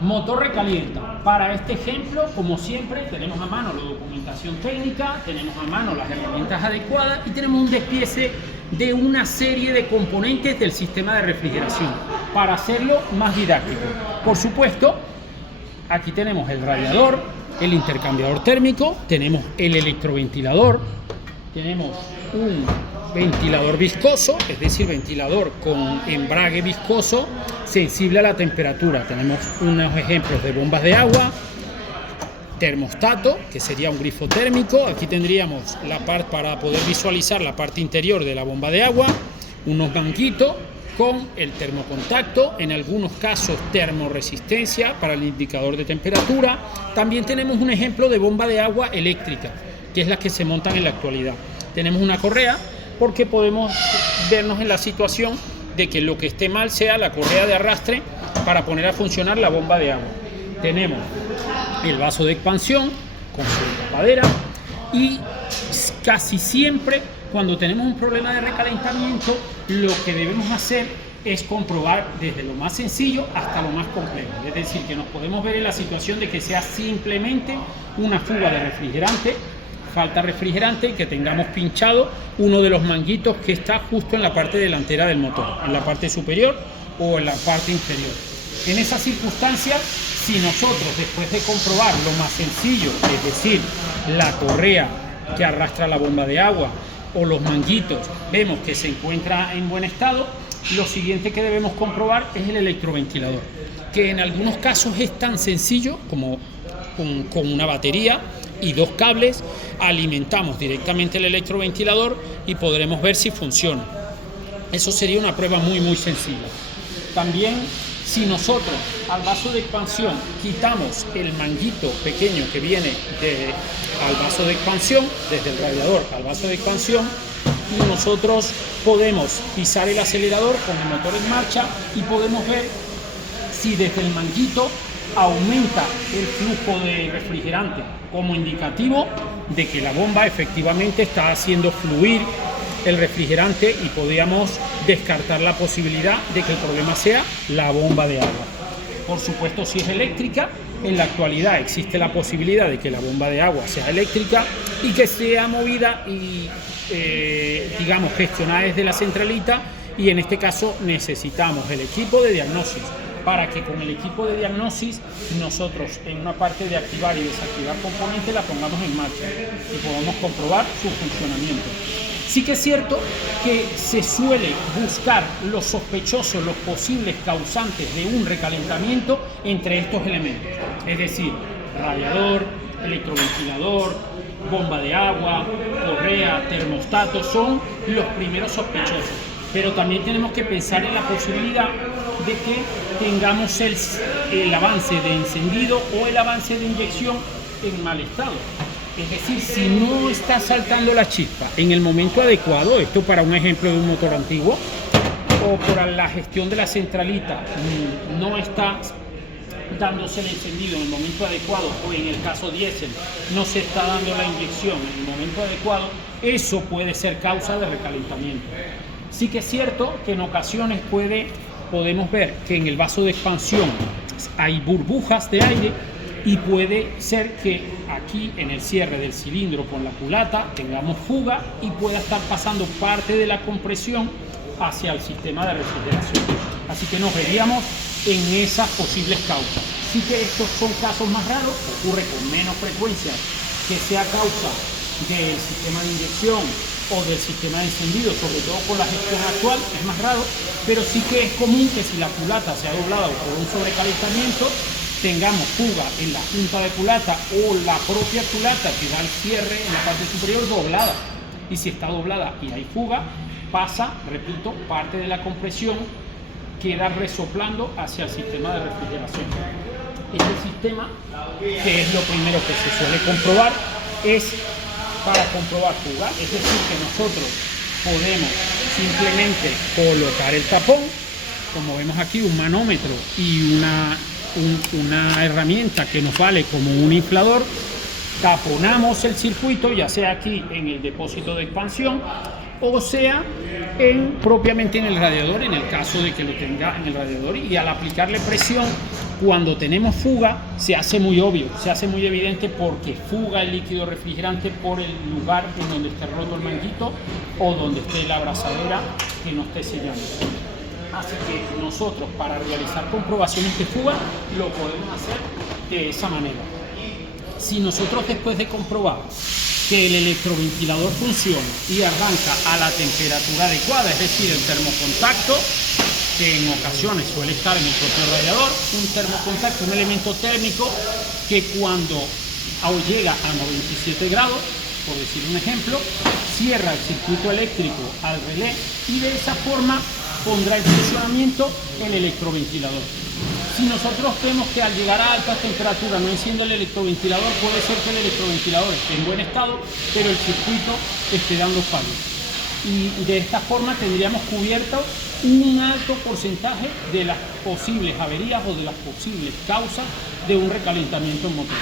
Motor recalienta. Para este ejemplo, como siempre, tenemos a mano la documentación técnica, tenemos a mano las herramientas adecuadas y tenemos un despiece de una serie de componentes del sistema de refrigeración para hacerlo más didáctico. Por supuesto, aquí tenemos el radiador, el intercambiador térmico, tenemos el electroventilador, tenemos un ventilador viscoso, es decir, ventilador con embrague viscoso sensible a la temperatura. Tenemos unos ejemplos de bombas de agua, termostato, que sería un grifo térmico. Aquí tendríamos la parte para poder visualizar la parte interior de la bomba de agua, unos manguitos con el termocontacto, en algunos casos termoresistencia para el indicador de temperatura. También tenemos un ejemplo de bomba de agua eléctrica, que es la que se montan en la actualidad. Tenemos una correa porque podemos vernos en la situación de que lo que esté mal sea la correa de arrastre para poner a funcionar la bomba de agua. Tenemos el vaso de expansión con su tapadera y casi siempre cuando tenemos un problema de recalentamiento lo que debemos hacer es comprobar desde lo más sencillo hasta lo más complejo. Es decir, que nos podemos ver en la situación de que sea simplemente una fuga de refrigerante, falta refrigerante y que tengamos pinchado uno de los manguitos que está justo en la parte delantera del motor, en la parte superior o en la parte inferior. En esas circunstancias, si nosotros después de comprobar lo más sencillo, es decir, la correa que arrastra la bomba de agua o los manguitos, vemos que se encuentra en buen estado, lo siguiente que debemos comprobar es el electroventilador, que en algunos casos es tan sencillo como con una batería y dos cables alimentamos directamente el electroventilador y podremos ver si funciona. Eso sería una prueba muy sencilla. También, si nosotros al vaso de expansión quitamos el manguito pequeño que viene al vaso de expansión, desde el radiador al vaso de expansión, y nosotros podemos pisar el acelerador con el motor en marcha y podemos ver si desde el manguito aumenta el flujo de refrigerante como indicativo de que la bomba efectivamente está haciendo fluir el refrigerante y podríamos descartar la posibilidad de que el problema sea la bomba de agua. Por supuesto, si es eléctrica, en la actualidad existe la posibilidad de que la bomba de agua sea eléctrica y que sea movida y digamos gestionada desde la centralita, y en este caso necesitamos el equipo de diagnosis para que con el equipo de diagnosis nosotros en una parte de activar y desactivar componentes la pongamos en marcha y podamos comprobar su funcionamiento. Sí que es cierto que se suele buscar los sospechosos, los posibles causantes de un recalentamiento entre estos elementos, es decir, radiador, electroventilador, bomba de agua, correa, termostato, son los primeros sospechosos. Pero también tenemos que pensar en la posibilidad de que tengamos el avance de encendido o el avance de inyección en mal estado. Es decir, si no está saltando la chispa en el momento adecuado, esto para un ejemplo de un motor antiguo, o por la gestión de la centralita no está dándose el encendido en el momento adecuado, o en el caso diésel no se está dando la inyección en el momento adecuado, eso puede ser causa de recalentamiento. Sí que es cierto que en ocasiones podemos ver que en el vaso de expansión hay burbujas de aire y puede ser que aquí en el cierre del cilindro con la culata tengamos fuga y pueda estar pasando parte de la compresión hacia el sistema de refrigeración. Así que nos veríamos en esas posibles causas. Sí que estos son casos más raros, ocurre con menos frecuencia que sea causa del sistema de inyección o del sistema de encendido, sobre todo con la gestión actual, es más raro, pero sí que es común que si la culata se ha doblado por un sobrecalentamiento, tengamos fuga en la junta de culata o la propia culata que da el cierre en la parte superior doblada. Y si está doblada y hay fuga, pasa, repito, parte de la compresión queda resoplando hacia el sistema de refrigeración. Este sistema, que es lo primero que se suele comprobar, es para comprobar fuga, es decir, que nosotros podemos simplemente colocar el tapón, como vemos aquí, un manómetro y una herramienta que nos vale como un inflador, taponamos el circuito, ya sea aquí en el depósito de expansión o sea propiamente en el radiador, en el caso de que lo tenga en el radiador, y al aplicarle presión Cuando tenemos fuga, se hace muy obvio, se hace muy evidente porque fuga el líquido refrigerante por el lugar en donde esté roto el manguito o donde esté la abrazadera que no esté sellando. Así que nosotros, para realizar comprobaciones de fuga, lo podemos hacer de esa manera. Si nosotros, después de comprobar que el electroventilador funciona y arranca a la temperatura adecuada, es decir, el termocontacto, que en ocasiones suele estar en el propio radiador, un termocontacto, un elemento térmico que cuando llega a 97 grados, por decir un ejemplo, cierra el circuito eléctrico al relé y de esa forma pondrá en funcionamiento el electroventilador. Si nosotros vemos que al llegar a altas temperaturas no enciende el electroventilador, puede ser que el electroventilador esté en buen estado, pero el circuito esté dando fallos. Y de esta forma tendríamos cubierto un alto porcentaje de las posibles averías o de las posibles causas de un recalentamiento en motor.